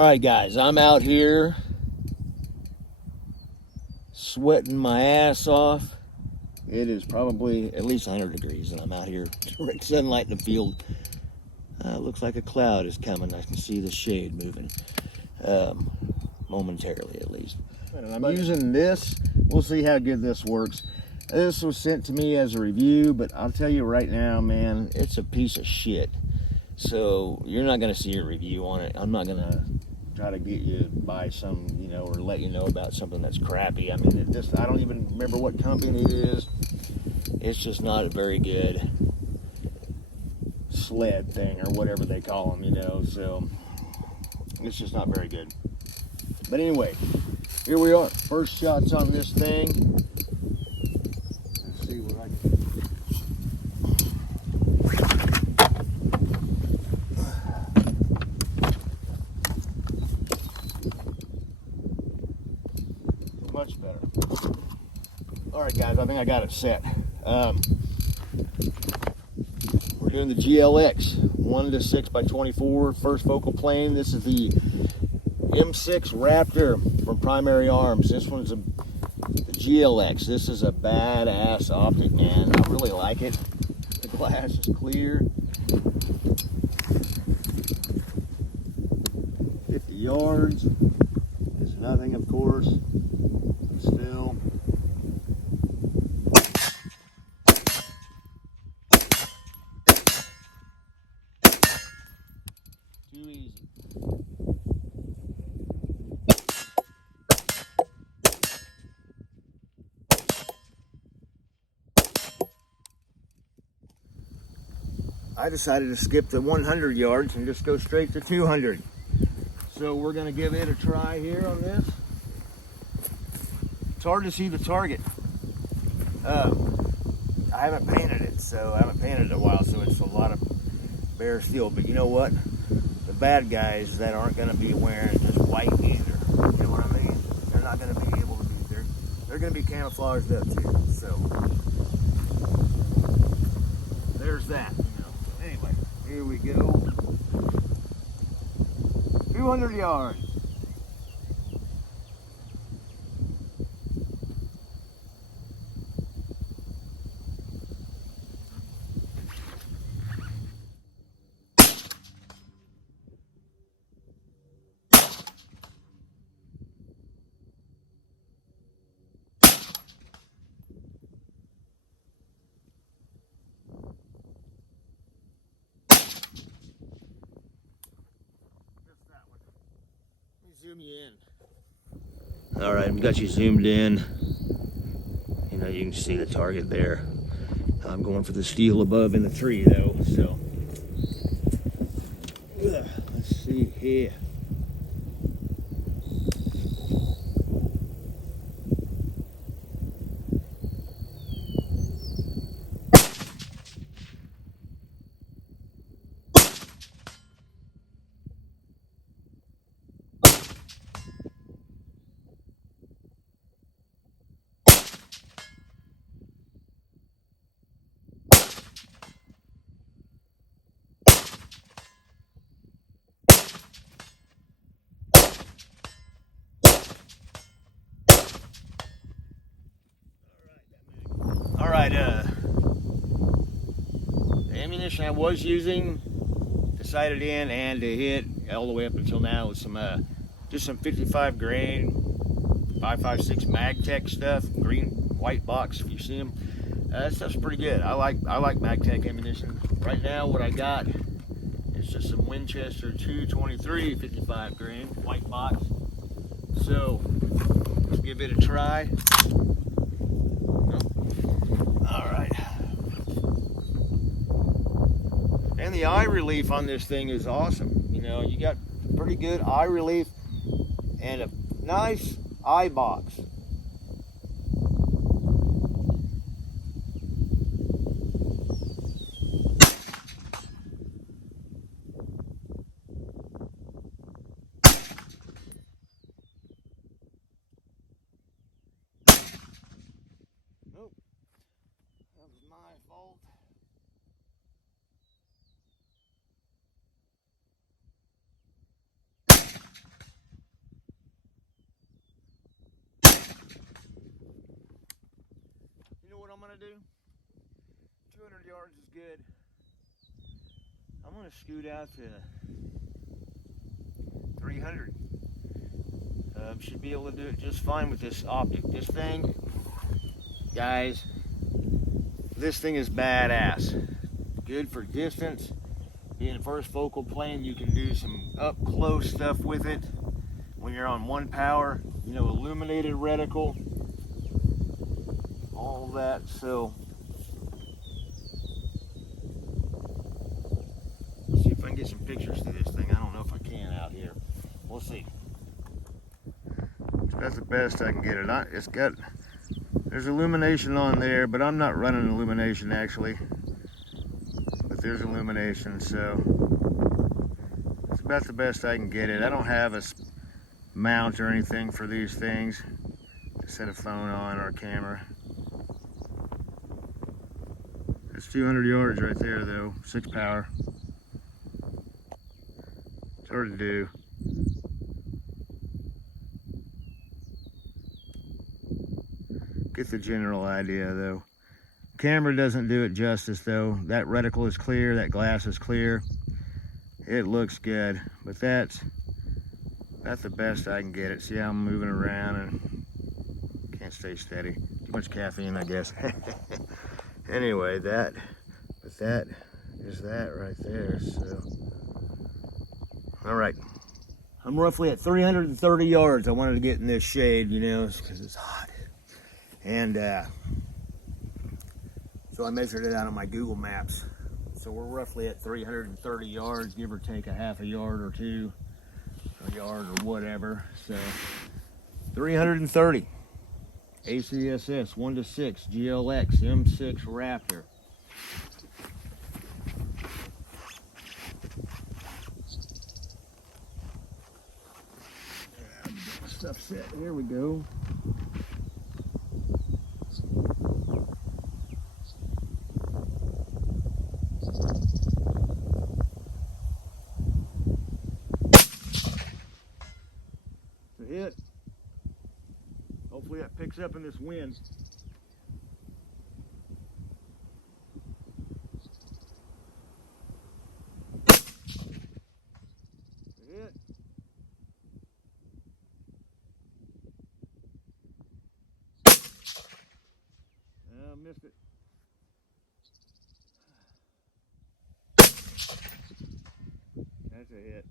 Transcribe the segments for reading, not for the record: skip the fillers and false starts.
Alright guys, I'm out here sweating my ass off. It is probably at least 100 degrees and I'm out here direct sunlight in the field. Looks like a cloud is coming. I can see the shade moving, momentarily at least. And I'm using this. We'll see how good this works. This was sent to me as a review, but I'll tell you right now, man, it's a piece of shit. So you're not going to see a review on it. I'm not going to try to get you to buy some, or let you know about something that's crappy. I mean, I don't even remember what company it is. It's just not a very good sled thing or whatever they call them, so it's just not very good. But anyway, here we are. First shots on this thing. Let's see what I can. Much better. All right, guys, I think I got it set. We're doing the GLx 1x6x24 first focal plane. This is the M6 Raptor from Primary Arms. This one's the GLx. This is a badass optic, man. I really like it. The glass is clear. 50 yards. It's nothing, of course. Still. Too easy. I decided to skip the 100 yards and just go straight to 200. So we're going to give it a try here on this. It's hard to see the target. I haven't painted it, so I haven't painted it in a while, so it's a lot of bare steel. But you know what? The bad guys that aren't going to be wearing just white either. You know what I mean? They're not going to be able to be. They're going to be camouflaged up too. So there's that. Anyway, here we go. 200 yards. Zoom you in. All right, we got you zoomed in. You can see the target there. I'm going for the steel above in the tree though, so. Let's see here. Alright, the ammunition I was using to sight it in and to hit all the way up until now with some just some 55 grain 5.56 MagTech stuff, green white box if you see them. That stuff's pretty good. I like MagTech ammunition. Right now what I got is just some Winchester 223 55 grain white box. So let's give it a try. Alright. And the eye relief on this thing is awesome. You got pretty good eye relief and a nice eye box. Nope. That was my fault. want to do? 200 yards is good. I'm going to scoot out to 300. Should be able to do it just fine with this optic. This thing, guys, this thing is badass. Good for distance. Being first focal plane, you can do some up close stuff with it. When you're on one power, you know, illuminated reticle, all that. So let's see if I can get some pictures to this thing. I don't know if I can out here. We'll see. That's the best I can get it. It's got, there's illumination on there, but I'm not running illumination actually. But there's illumination, so it's about the best I can get it. I don't have a mount or anything for these things to set a phone on or a camera. It's 200 yards right there though, 6 power. It's hard to do. Get the general idea though. Camera doesn't do it justice though. That reticle is clear, that glass is clear. It looks good, but that's the best I can get it. See how I'm moving around and can't stay steady. Too much caffeine, I guess. Anyway, that is that right there. So, all right. I'm roughly at 330 yards. I wanted to get in this shade, you know, because it's hot. And so I measured it out on my Google Maps. So we're roughly at 330 yards, give or take a half a yard or two, a yard or whatever. So 330. ACSS 1x6 GLx M6 Raptor. Stuff set. Here we go. Hit. Hopefully that picks up in this wind. Hit. Missed it. That's a hit.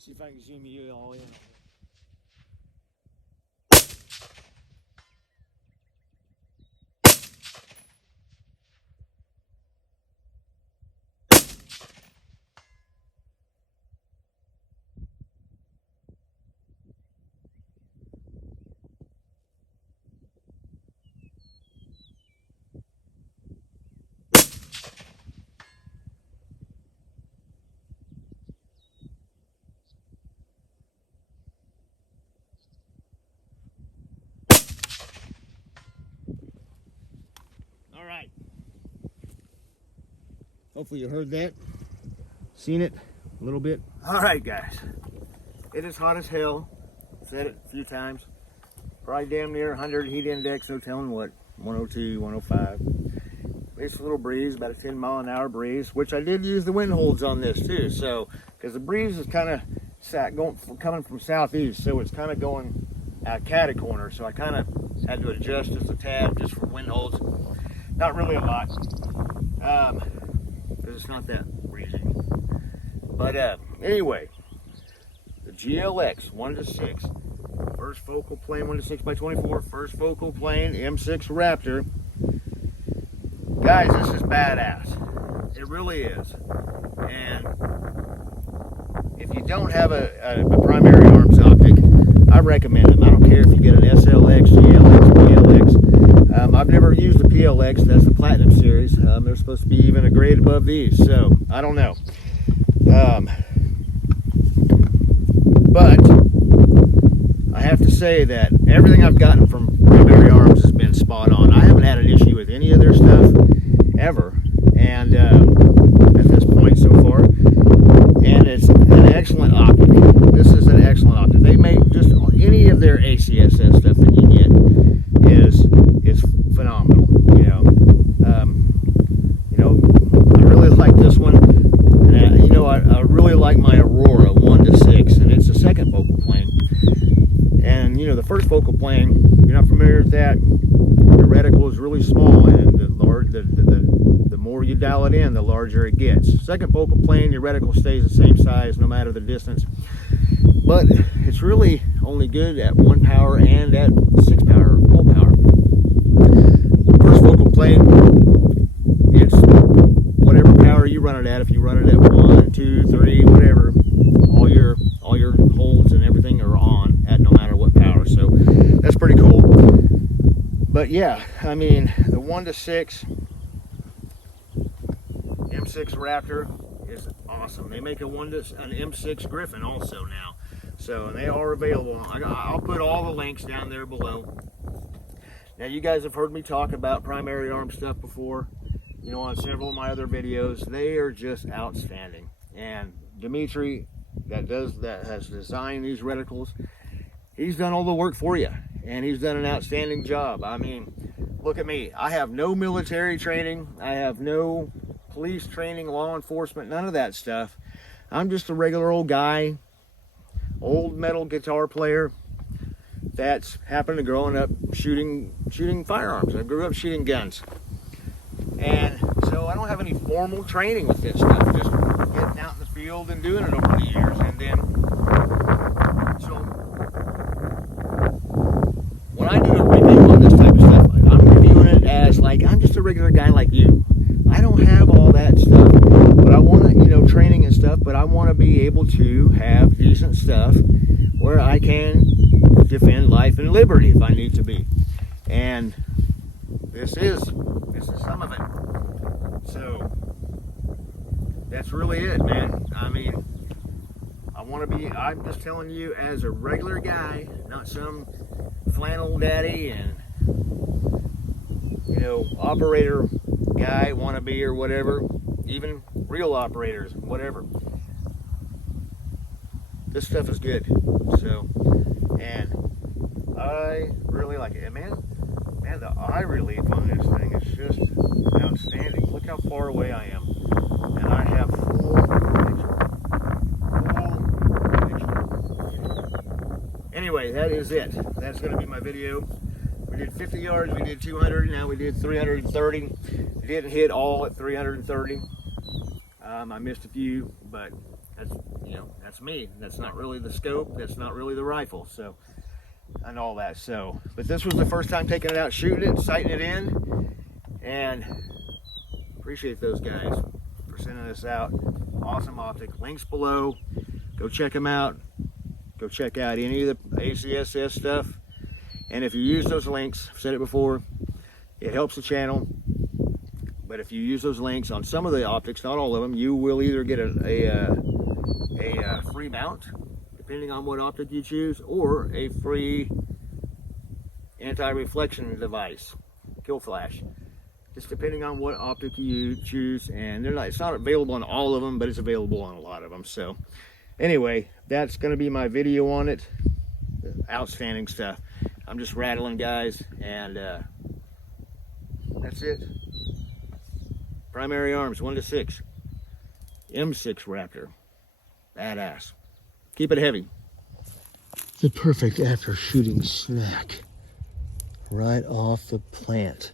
See if I can zoom you all in. All right. Hopefully you heard that, seen it a little bit. All right, guys. It is hot as hell. Said it a few times. Probably damn near 100 heat index, no telling what. 102, 105. It's a little breeze, about a 10 mile an hour breeze, which I did use the wind holds on this too. So, because the breeze is kind of coming from southeast, so it's kind of going catty corner. So I kind of had to adjust just a tad just for wind holds. Not really a lot, because it's not that breezy. But anyway, the GLx 1x6, first focal plane 1x6x24, first focal plane M6 Raptor. Guys, this is badass. It really is. And if you don't have a primary arms optic, I recommend them. I don't care if you get an SLX, GLX, GLx. I've I've never used the PLX. That's the Platinum series. They're supposed to be even a grade above these, so I don't know. But I have to say that everything I've gotten from Primary Arms has been spot on. I haven't had an issue with any of their stuff ever, and at this point so far. And it's an excellent optic. This is an excellent optic. They make just any of their ACSS stuff that you get is phenomenal. I really like this one. And, I really like my Aurora 1-6, and it's the second focal plane. And the first focal plane, if you're not familiar with that, the reticle is really small, and the more you dial it in, the larger it gets. Second focal plane, your reticle stays the same size no matter the distance, but it's really only good at 1 power and at 6 power, full power. First focal plane, it's whatever power you run it at. If you run it at 1, 2, 3, whatever, all your holds and everything are on at no matter what power. So that's pretty cool. But yeah, I mean, the 1-6 M6 Raptor is awesome. They make an M6 Griffin also now. So they are available. I'll put all the links down there below. Now, you guys have heard me talk about Primary Arms stuff before, on several of my other videos. They are just outstanding. And Dimitri, that has designed these reticles, he's done all the work for you, and he's done an outstanding job. I mean, look at me. I have no military training. I have no police training, law enforcement, none of that stuff. I'm just a regular old guy, old metal guitar player that's happened to growing up shooting firearms. I grew up shooting guns. And so I don't have any formal training with this stuff, just getting out in the field and doing it over the years. And then, so when I do a review on this type of stuff, I'm reviewing it as like, I'm just a regular guy like you. I don't have all that stuff, but I want to, training and stuff, but I want to be able to have decent stuff where I can defend life and liberty if I need to be. And this is some of it. So that's really it, man. I mean, I'm just telling you as a regular guy, not some flannel daddy and operator guy wannabe or whatever, even real operators, whatever. This stuff is good. So, and I really like it. And man, the eye relief on this thing is just outstanding. Look how far away I am. And I have full picture. Anyway, that is it. That's going to be my video. We did 50 yards, we did 200, now we did 330. We didn't hit all at 330. I missed a few, but that's me. That's not really the scope. That's not really the rifle. So, and all that. So, but this was the first time taking it out, shooting it, sighting it in, and appreciate those guys for sending this out. Awesome optic. Links below. Go check them out. Go check out any of the ACSS stuff. And if you use those links, I've said it before, it helps the channel. But if you use those links on some of the optics, not all of them, you will either get a free mount, depending on what optic you choose, or a free anti-reflection device, kill flash. Just depending on what optic you choose. And it's not available on all of them, but it's available on a lot of them. So anyway, that's going to be my video on it. Outstanding stuff. I'm just rattling, guys, and that's it. Primary Arms 1-6 M6 Raptor. Badass. Keep it heavy. The perfect after shooting snack. Right off the plant.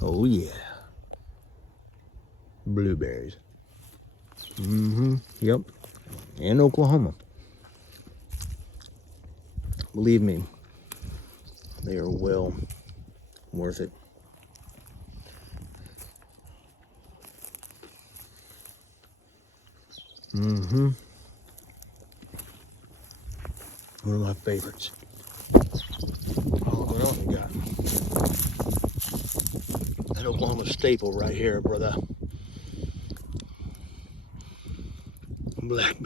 Oh yeah. Blueberries. Yep. In Oklahoma. Believe me, they are well worth it. One of my favorites. Oh, what else we got? I don't want a staple right here, brother. Black